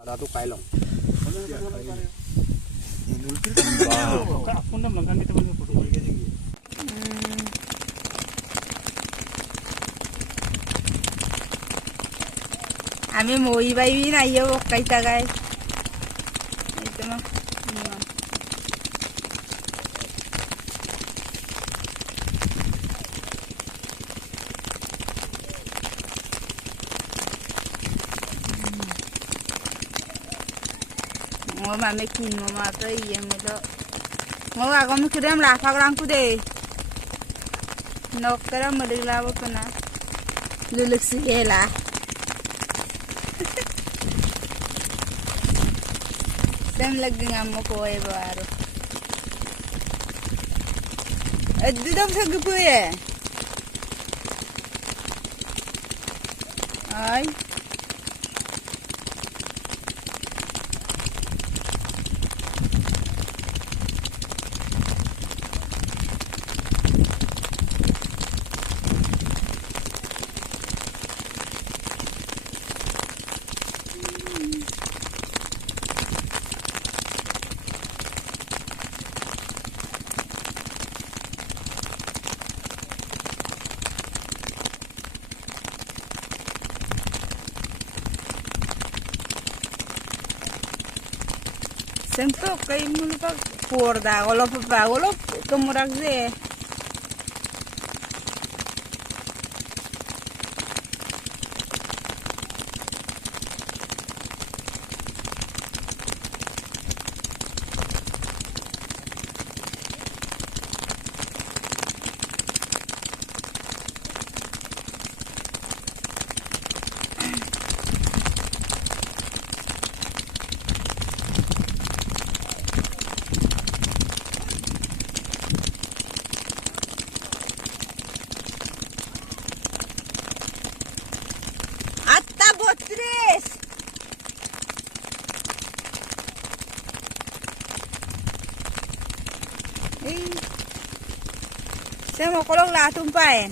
Para tuh kailong. Ami moi bayi na iyo kay tagay. Ito mo. Ngô mà mấy cùn mà tới yên mới đó. Ngô à con cứ đem là phao răng cứ để. Nó cái đó mà đi lao vào na. Luluk sige la. Xem lagi ngamuk ko ay baru. Di dalam sa gupo eh. Ay. Sento kay mulu pa porda golo pa golo kumurak ze. Tres. Saya mau kolong lah tumpahin.